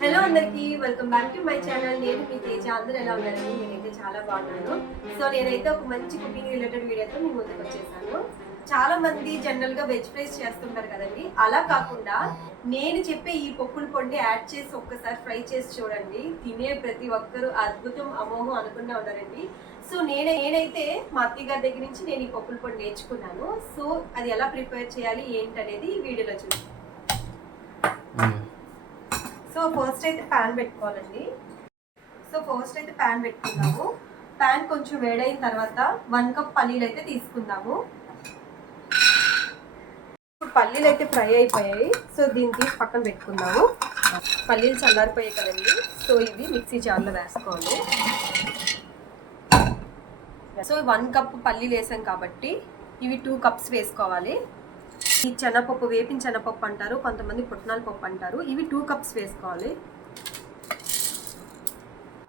Hello అందరికి welcome back to my channel నేను మీ తేజ. అందరూ ఎలా ఉన్నారని నేనైతే చాలా బాగున్నాను. సో నేనైతే ఒక మంచి కుకింగ్ రిలేటెడ్ వీడియోతో మీ ముందుకు వచ్చేసాను. చాలా మంది జనరల్గా వెజ్ ఫ్రైస్ చేస్తుంటారు కదండి. అలా కాకుండా నేను చెప్పే ఈ పప్పుల పొడి యాడ్ చేసి ఒక్కసారి ఫ్రై చేసి చూడండి. తినే ప్రతి ఒక్కరు అద్భుతం అమోహం అనుకుంటా ఉన్నారండి. సో నేను నేనైతే మా అత్తయ్య గారి దగ్గర నుంచి నేను ఈ పప్పుల పొడి నేర్చుకున్నాను. సో అది ఎలా ప్రిపేర్ చేయాలి ఏంటనేది ఈ వీడియోలో చూసి సో ఫస్ట్ అయితే ప్యాన్ పెట్టుకోవాలండి. సో ఫస్ట్ అయితే ప్యాన్ పెట్టుకుందాము. ప్యాన్ కొంచెం వేడైన తర్వాత వన్ కప్ పల్లీలు అయితే తీసుకుందాము. ఇప్పుడు పల్లీలు అయితే ఫ్రై అయిపోయాయి. సో దీన్ని తీసి పక్కన పెట్టుకుందాము. పల్లీలు చల్లారిపోయాయి కదండి. సో ఇవి మిక్సీ జార్లో వేసుకోవాలి. సో వన్ కప్ పల్లీలు వేసాం కాబట్టి ఇవి టూ కప్స్ వేసుకోవాలి. ఈ శనగపప్పు వేపిన శనగపప్పు అంటారు కొంతమంది పుట్నాల పప్పు అంటారు. ఇవి టూ కప్స్ వేసుకోవాలి.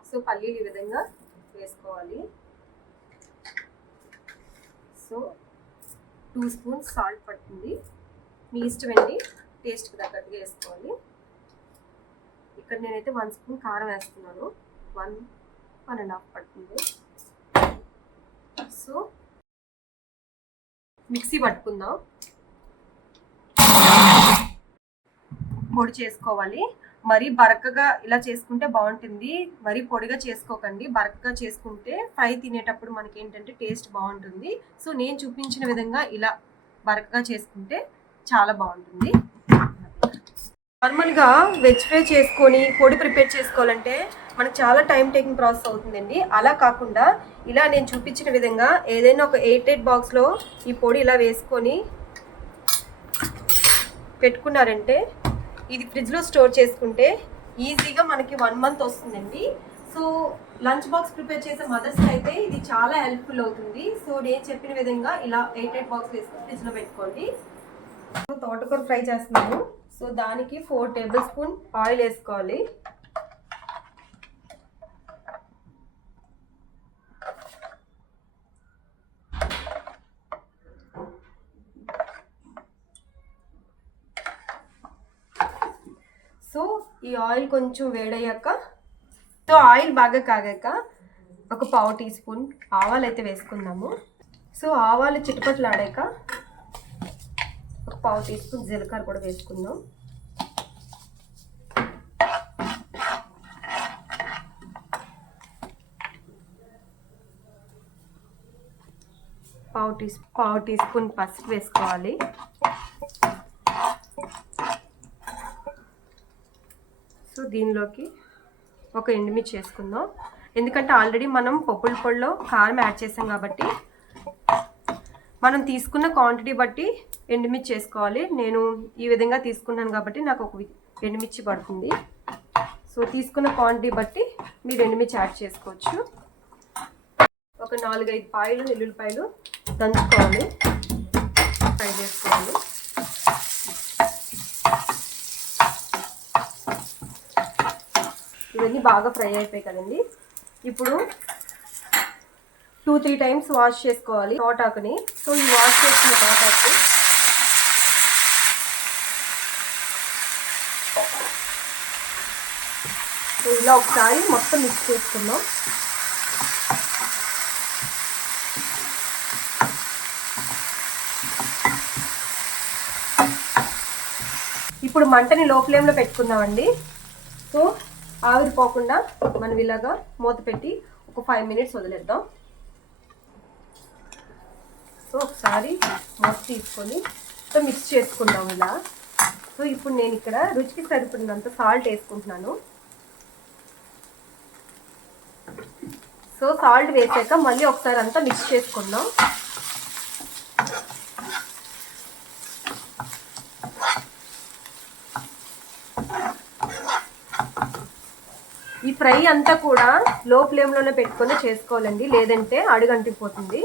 సో పల్లీలు ఈ విధంగా వేసుకోవాలి. సో టూ స్పూన్స్ సాల్ట్ పడుతుంది. మీ ఇష్టం అండి టేస్ట్కి తగ్గట్టుగా వేసుకోవాలి. ఇక్కడ నేనైతే వన్ స్పూన్ కారం వేస్తున్నాను. వన్ వన్ అండ్ హాఫ్ పడుతుంది. సో మిక్సీ పట్టుకుందాం. పొడి చేసుకోవాలి. మరీ బరకగా ఇలా చేసుకుంటే బాగుంటుంది. మరీ పొడిగా చేసుకోకండి. బరకగా చేసుకుంటే ఫ్రై తినేటప్పుడు మనకి ఏంటంటే టేస్ట్ బాగుంటుంది. సో నేను చూపించిన విధంగా ఇలా బరకగా చేసుకుంటే చాలా బాగుంటుంది. నార్మల్గా వెజ్ ఫ్రై చేసుకొని పొడి ప్రిపేర్ చేసుకోవాలంటే మనకు చాలా టైం టేకింగ్ ప్రాసెస్ అవుతుందండి. అలా కాకుండా ఇలా నేను చూపించిన విధంగా ఏదైనా ఒక ఎయిట్ ఎయిట్ బాక్స్లో ఈ పొడి ఇలా వేసుకొని పెట్టుకున్నారంటే ఇది ఫ్రిడ్జ్లో స్టోర్ చేసుకుంటే ఈజీగా మనకి వన్ మంత్ వస్తుందండి. సో లంచ్ బాక్స్ ప్రిపేర్ చేసే మదర్స్ అయితే ఇది చాలా హెల్ప్ఫుల్ అవుతుంది. సో నేను చెప్పిన విధంగా ఇలా ఎయిట్ ఎయిట్ బాక్స్ వేసుకుని ఫ్రిడ్జ్లో పెట్టుకోండి. సో తోటకూర ఫ్రై చేస్తున్నాను. సో దానికి ఫోర్ టేబుల్ స్పూన్ ఆయిల్ వేసుకోవాలి సో ఈ ఆయిల్ కొంచెం వేడయ్యాక సో ఆయిల్ బాగా కాగాక ఒక పావు టీ స్పూన్ ఆవాలు అయితే వేసుకుందాము. సో ఆవాలు చిటపట్లు ఆడాక ఒక పావు టీ స్పూన్ జీలకర్ర కూడా వేసుకుందాం. పావు టీ పావు టీ స్పూన్ పసుపు వేసుకోవాలి. దీనిలోకి ఒక ఎండుమిర్చి వేసుకుందాం. ఎందుకంటే ఆల్రెడీ మనం పప్పుల పొడిలో కారం యాడ్ చేసాం కాబట్టి మనం తీసుకున్న క్వాంటిటీ బట్టి ఎండుమిర్చి వేసుకోవాలి. నేను ఈ విధంగా తీసుకున్నాను కాబట్టి నాకు ఒక ఎండుమిర్చి పడుతుంది. సో తీసుకున్న క్వాంటిటీ బట్టి మీరు ఎండుమిర్చి యాడ్ చేసుకోవచ్చు. ఒక నాలుగైదు పాయలు వెల్లుల్లిపాయలు దంచుకోవాలి. ఫ్రై చేసుకోవాలి. ఇవన్నీ బాగా ఫ్రై అయిపోయాయి కదండి. ఇప్పుడు టూ త్రీ టైమ్స్ వాష్ చేసుకోవాలి తోటాకుని. సో ఈ వాష్ చేసిన తోటాకు సో ఇలా ఒకసారి మొత్తం మిక్స్ చేసుకుందాం. ఇప్పుడు మంటని లో ఫ్లేమ్లో పెట్టుకుందామండి. సో ఆవిరిపోకుండా మనం ఇలాగా మూత పెట్టి ఒక ఫైవ్ మినిట్స్ వదిలేద్దాం. సో ఒకసారి మూత తీసుకొని సో మిక్స్ చేసుకుందాం ఇలా. సో ఇప్పుడు నేను ఇక్కడ రుచికి సరిపడినంత సాల్ట్ వేసుకుంటున్నాను. సో సాల్ట్ వేసాక మళ్ళీ ఒకసారి అంతా మిక్స్ చేసుకుందాం. ఈ ఫ్రై అంతా కూడా లో ఫ్లేమ్లోనే పెట్టుకొని చేసుకోవాలండి. లేదంటే అడుగంటిపోతుంది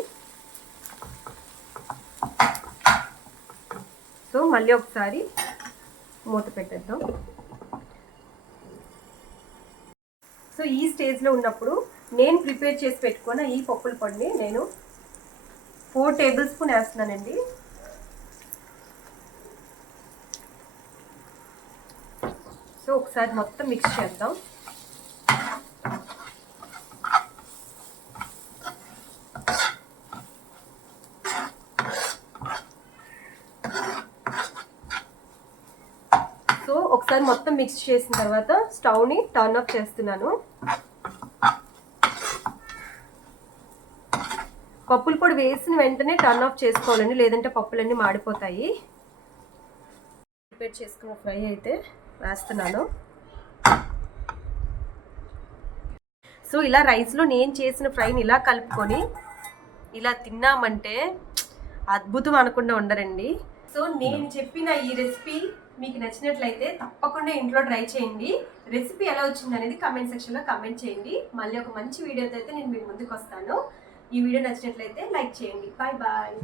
సో మళ్ళీ ఒకసారి మూత పెట్టేద్దాం. సో ఈ స్టేజ్లో ఉన్నప్పుడు నేను ప్రిపేర్ చేసి పెట్టుకున్న ఈ పప్పుల పొడిని నేను ఫోర్ టేబుల్ స్పూన్ వేస్తున్నానండి. సో ఒకసారి మొత్తం మిక్స్ చేద్దాం సో ఒకసారి మొత్తం మిక్స్ చేసిన తర్వాత స్టవ్ని టర్న్ ఆఫ్ చేస్తున్నాను. పప్పుల పొడి వేసిన వెంటనే టర్న్ ఆఫ్ చేసుకోవాలండి లేదంటే పప్పులన్నీ మాడిపోతాయి. ప్రిపేర్ చేసుకున్న ఫ్రై అయితే వేస్తున్నాను. సో ఇలా రైస్లో నేను చేసిన ఫ్రైని ఇలా కలుపుకొని ఇలా తిన్నామంటే అద్భుతం అనకుండా ఉండరండి. సో నేను చెప్పిన ఈ రెసిపీ మీకు నచ్చినట్లయితే తప్పకుండా ఇంట్లో ట్రై చేయండి. రెసిపీ ఎలా వచ్చింది అనేది కమెంట్ సెక్షన్లో కమెంట్ చేయండి. మళ్ళీ ఒక మంచి వీడియోతో అయితే నేను మీ ముందుకు వస్తాను. ఈ వీడియో నచ్చినట్లయితే లైక్ చేయండి. Bye bye